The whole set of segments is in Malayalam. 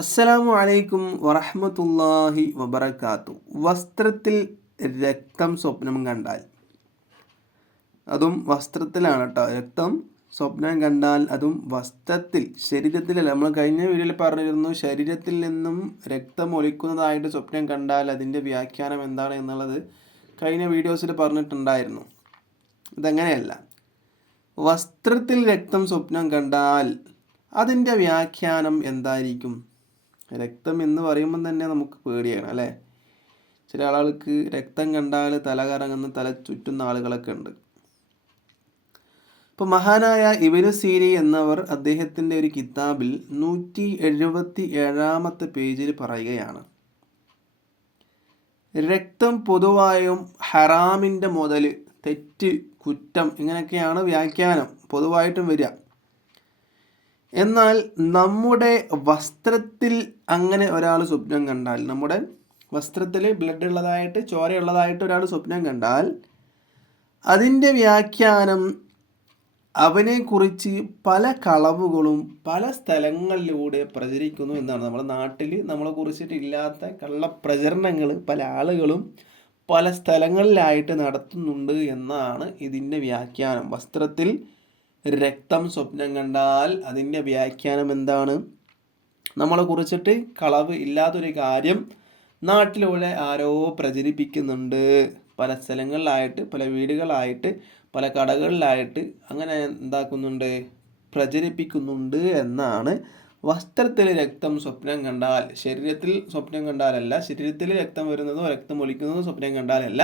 അസ്സലാമു അലൈക്കും വറഹ്മത്തുള്ളാഹി വബറകാത്തു. വസ്ത്രത്തിൽ രക്തം സ്വപ്നം കണ്ടാൽ, അതും വസ്ത്രത്തിലാണ് കേട്ടോ. രക്തം സ്വപ്നം കണ്ടാൽ അതും വസ്ത്രത്തിൽ, ശരീരത്തിലല്ല. നമ്മൾ കഴിഞ്ഞ വീഡിയോയിൽ പറഞ്ഞിരുന്നു, ശരീരത്തിൽ നിന്നും രക്തം ഒലിക്കുന്നതായിട്ട് സ്വപ്നം കണ്ടാൽ അതിൻ്റെ വ്യാഖ്യാനം എന്താണ് എന്നുള്ളത് കഴിഞ്ഞ വീഡിയോസിൽ പറഞ്ഞിട്ടുണ്ടായിരുന്നു. ഇതങ്ങനെയല്ല. വസ്ത്രത്തിൽ രക്തം സ്വപ്നം കണ്ടാൽ അതിൻ്റെ വ്യാഖ്യാനം എന്തായിരിക്കും? രക്തം എന്ന് പറയുമ്പം തന്നെ നമുക്ക് പേടിയാണ് അല്ലേ? ചില ആളുകൾക്ക് രക്തം കണ്ടാൽ തല കറങ്ങുന്ന, തല ചുറ്റുന്ന ആളുകളൊക്കെ ഉണ്ട്. ഇപ്പോൾ മഹാനായ ഇബ്നു സീരി എന്നവർ അദ്ദേഹത്തിൻ്റെ ഒരു കിതാബിൽ 177 പേജിൽ പറയുകയാണ്, രക്തം പൊതുവായും ഹറാമിൻ്റെ മുതൽ, തെറ്റ്, കുറ്റം, ഇങ്ങനെയൊക്കെയാണ് വ്യാഖ്യാനം പൊതുവായിട്ടും വരിക. എന്നാൽ നമ്മുടെ വസ്ത്രത്തിൽ അങ്ങനെ ഒരാൾ സ്വപ്നം കണ്ടാൽ, നമ്മുടെ വസ്ത്രത്തിൽ ബ്ലഡ് ഉള്ളതായിട്ട്, ചോരയുള്ളതായിട്ട് ഒരാൾ സ്വപ്നം കണ്ടാൽ അതിൻ്റെ വ്യാഖ്യാനം അവനെക്കുറിച്ച് പല കളവുകളും പല സ്ഥലങ്ങളിലൂടെ പ്രചരിക്കുന്നു എന്നാണ്. നമ്മുടെ നാട്ടിൽ നമ്മളെ കുറിച്ചിട്ട് ഇല്ലാത്ത കള്ളപ്രചരണങ്ങൾ പല ആളുകളും പല സ്ഥലങ്ങളിലായിട്ട് നടത്തുന്നുണ്ട് എന്നാണ് ഇതിൻ്റെ വ്യാഖ്യാനം. വസ്ത്രത്തിൽ രക്തം സ്വപ്നം കണ്ടാൽ അതിൻ്റെ വ്യാഖ്യാനം എന്താണ്? നമ്മളെ കുറിച്ചിട്ട് കളവ് ഇല്ലാത്തൊരു കാര്യം നാട്ടിലൂടെ ആരോ പ്രചരിപ്പിക്കുന്നുണ്ട്. പല സ്ഥലങ്ങളിലായിട്ട്, പല വീടുകളായിട്ട്, പല കടകളിലായിട്ട് അങ്ങനെ എന്താക്കുന്നുണ്ട്? പ്രചരിപ്പിക്കുന്നുണ്ട് എന്നാണ്. വസ്ത്രത്തിൽ രക്തം സ്വപ്നം കണ്ടാൽ, ശരീരത്തിൽ സ്വപ്നം കണ്ടാലല്ല, ശരീരത്തിൽ രക്തം വരുന്നതോ രക്തം ഒലിക്കുന്നതോ സ്വപ്നം കണ്ടാലല്ല,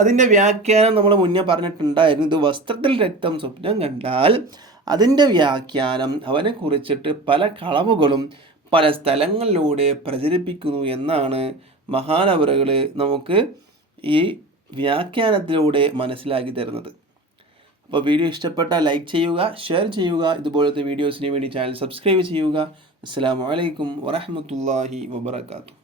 അതിൻ്റെ വ്യാഖ്യാനം നമ്മൾ മുന്നേ പറഞ്ഞിട്ടുണ്ടായിരുന്നു. ഇത് വസ്ത്രത്തിൽ രക്തം സ്വപ്നം കണ്ടാൽ അതിൻ്റെ വ്യാഖ്യാനം അവനെ കുറിച്ചിട്ട് പല കളവുകളും പല സ്ഥലങ്ങളിലൂടെ പ്രചരിപ്പിക്കുന്നു എന്നാണ് മഹാനവറുകൾ നമുക്ക് ഈ വ്യാഖ്യാനത്തിലൂടെ മനസ്സിലാക്കി തരുന്നത്. അപ്പോൾ വീഡിയോ ഇഷ്ടപ്പെട്ടാൽ ലൈക്ക് ചെയ്യുക, ഷെയർ ചെയ്യുക. ഇതുപോലത്തെ വീഡിയോസിന് വേണ്ടി ചാനൽ സബ്സ്ക്രൈബ് ചെയ്യുക. അസ്സലാമു അലൈക്കും വറഹ്മത്തുള്ളാഹി വബറകാതുഹു.